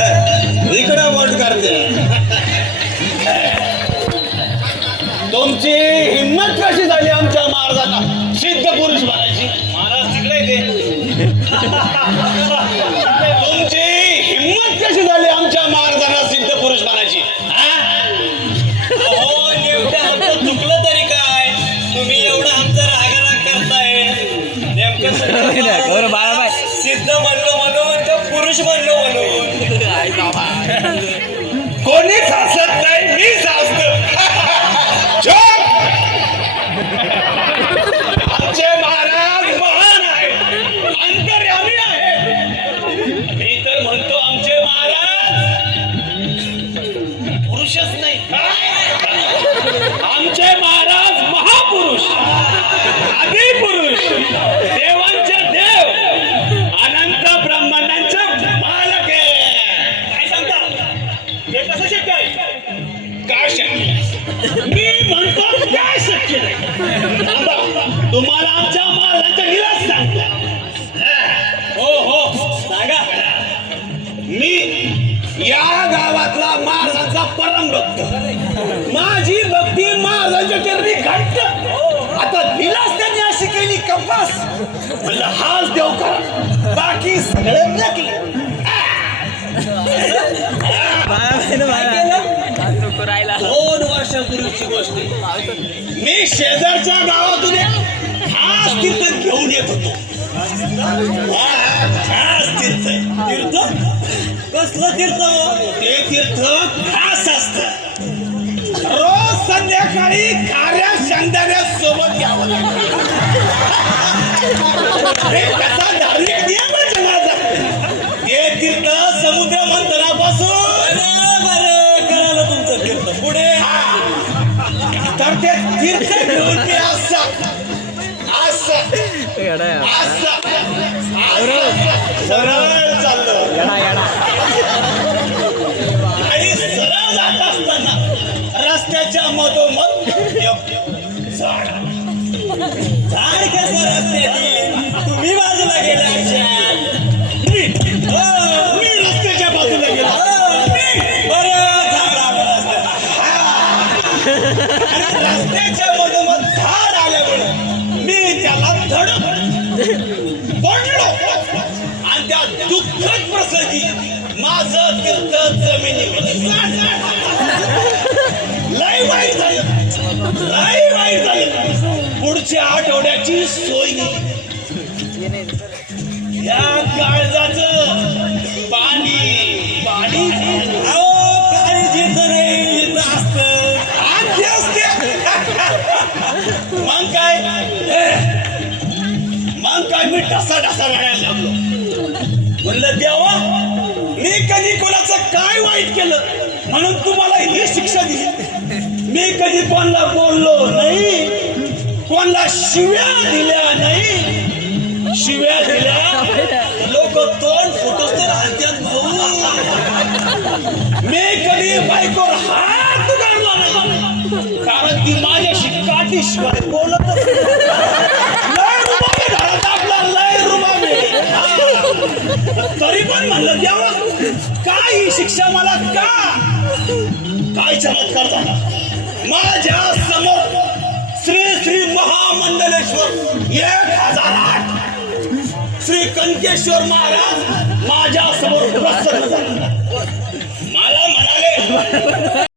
इकडं वोट करते. तुमची हिंमत कशी झाली आमच्या महाराजांना? सिद्ध पुरुष बनायची महाराज तिकडे ते. तुमची हिंमत कशी झाली आमच्या महाराजांना? सिद्ध पुरुष बनायची आमचं चुकलं तरी काय? तुम्ही एवढं आमचा रागाराग करताय. नेमकं सिद्ध म्हणलो म्हणून पुरुष म्हणलो. कसं शक्य आहे. काय शक्य मी म्हणतो काय शक्य नाही. तुम्हाला आमच्या मालाचा निराश सांगतो हो, हो. हो सांगा. मी या गावातला महाराजांचा परम भक्त. माझी भक्ती महाराजांच्या चरणी घट्ट. आता दिलास त्यांनी अशी केली कपास. म्हणलं हाच देव करा बाकी सगळे नकले. गोष्ट. मी शेजारच्या गावातून खास तीर्थ घेऊन येत होतो. खास तीर्थ तीर्थ? कसलं तीर्थ? ते तीर्थ खास असत. रोज संध्याकाळी खाऱ्या शेंगदाण्या सोबत यावं लागतं. सरळ चाललो आणि सरळ जात असताना रस्त्याच्या मधोमध झाड झाड कसं रस्त्याची तुम्ही बाजूला गेला अशा पडलो आणि त्या दुःखद प्रसंगी माझं तीर्थ जमिनीमध्ये लय वाईट झालं. लय वाईट झालं. पुढच्या आठवड्याची सोय. या काळजाच पाणी मी ढसा ढसा रडायला लागलो? म्हणलं देवा मी कधी कोणाचं काय वाईट केलं? म्हणून तुम्हाला ही शिक्षा दिली. मी कधी कोणाला बोललो नाही कोणाला शिव्या दिल्या नाही. शिव्या दिल्या? लोक तोंड फोटोस तर हातात भाऊ. मी कधी बायकोर हात काढला नाही. कारण ती माझ्याशी काठीशिवाय बोलत लय रुबाबी घरात आपला लय रुबाबी हा. तरी म्हणलं देवा? काय ही शिक्षा मला का? काय चमत्कार झाला माझ्यासमोर श्री श्री महामंडलेश्वर एक हजार आठ. श्री कनकेश्वर महाराज माझ्यासमोर प्रसन्न मला म्हणाले